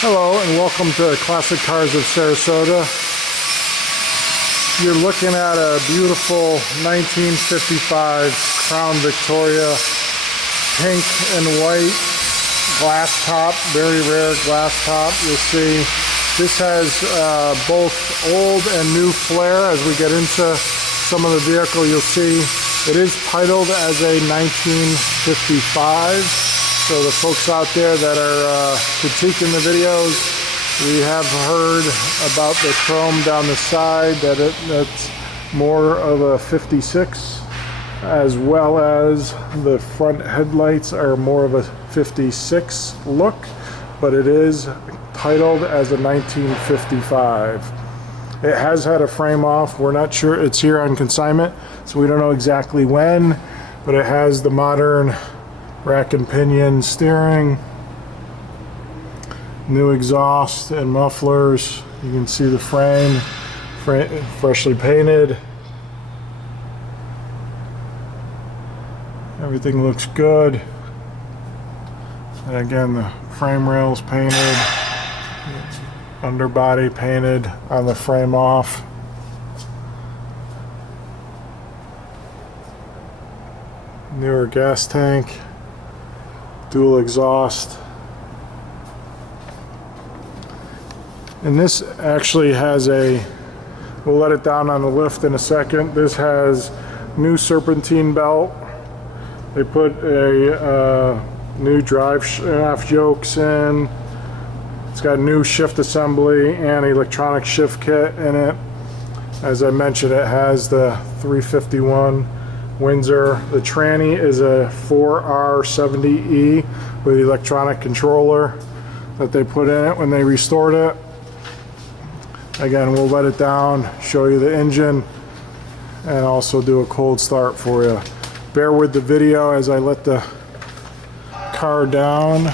Hello and welcome to Classic Cars of Sarasota. You're looking at a beautiful 1955 Crown Victoria, pink and white glass top, very rare glass top. You'll see this has both old and new flair. As we get into some of the vehicle, you'll see it is titled as a 1955. So the folks out there that are critiquing the videos, we have heard about the chrome down the side, that's more of a 56, as well as the front headlights are more of a 56 look, but it is titled as a 1955. It has had a frame off. We're not sure. It's here on consignment, so we don't know exactly when, but it has the modern rack and pinion steering, new exhaust and mufflers. You can see the frame freshly painted. Everything looks good. And again, the frame rails painted, underbody painted on the frame off. Newer gas tank, dual exhaust. And this actually has we'll let it down on the lift in a second. This has new Serpentine belt. They put a new drive shaft yokes in. It's got new shift assembly and electronic shift kit in it. As I mentioned, it has the 351 Windsor. The tranny is a 4R70E with electronic controller that they put in it when they restored it. Again, we'll let it down, show you the engine, and also do a cold start for you. Bear with the video as I let the car down.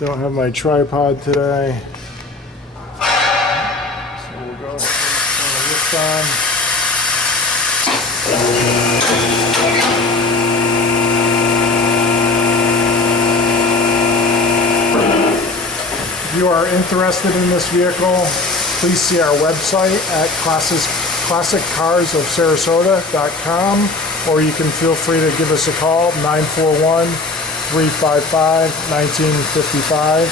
Don't have my tripod today. So we'll go turn the lift on. If you are interested in this vehicle, please see our website at classiccarsofsarasota.com, or you can feel free to give us a call, 941-355-1955.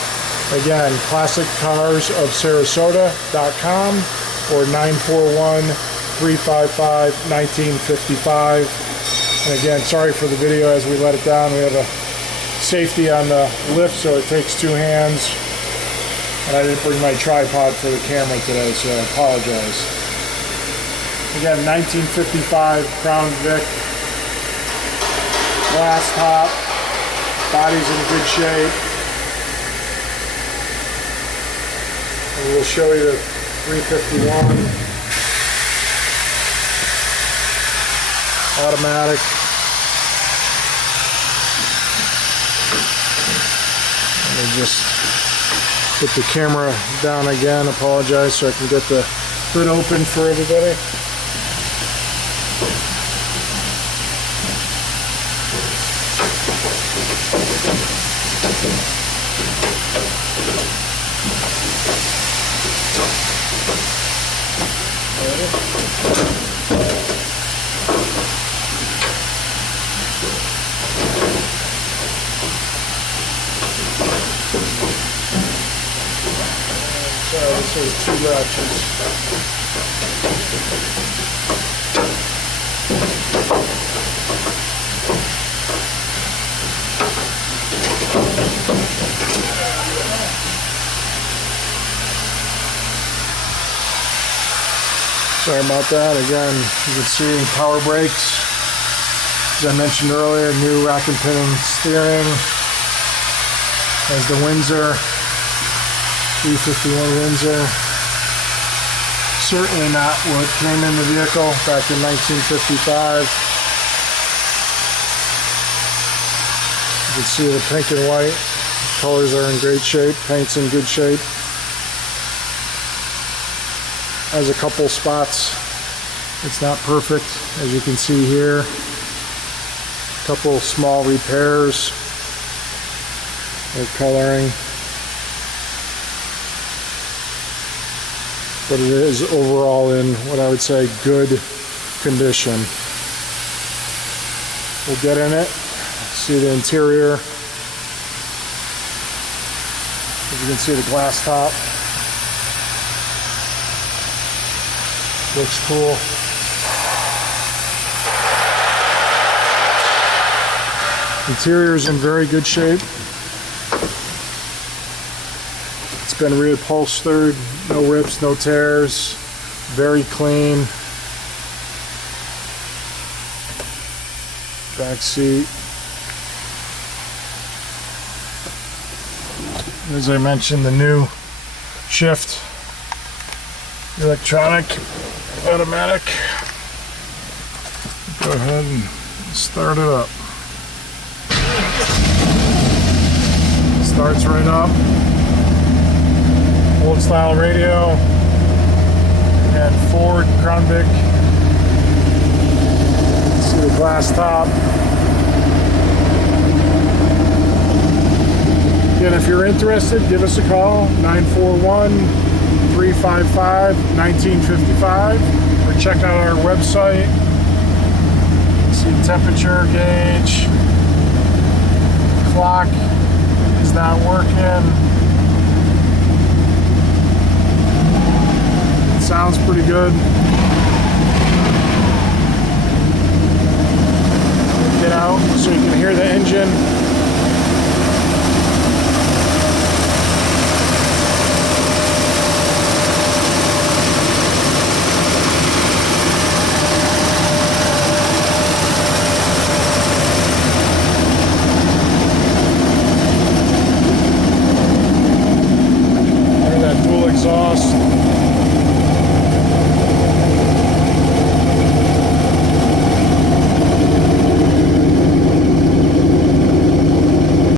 Again, classiccarsofsarasota.com or 941-355-1955. And again, sorry for the video as we let it down. We have a safety on the lift, so it takes two hands. And I didn't bring my tripod for the camera today, so I apologize. Again, 1955 Crown Vic. Glass top. Body's in good shape. And we'll show you the 351. Automatic. Let me just put the camera down again. Apologize, so I can get the hood open for everybody. So this is two latches. Sorry about that. Again, you can see power brakes. As I mentioned earlier, new rack and pinion steering. Has the Windsor, 351 Windsor. Certainly not what came in the vehicle back in 1955. You can see the pink and white. Colors are in great shape. Paint's in good shape. Has a couple spots. It's not perfect, as you can see here. Couple small repairs or coloring. but it is overall in what I would say good condition. We'll get in it, see the interior. As you can see, the glass top looks cool. Interior is in very good shape. It's been reupholstered, no rips, no tears, very clean. Back seat. As I mentioned, the new shift, electronic, automatic. Go ahead and start it up. Starts right up. Old style radio and Ford Crown Vic. See the glass top. Again, if you're interested, give us a call, 941-355-1955, or check out our website. See the temperature gauge. Clock is not working. It sounds pretty good. Get out so you can hear the engine.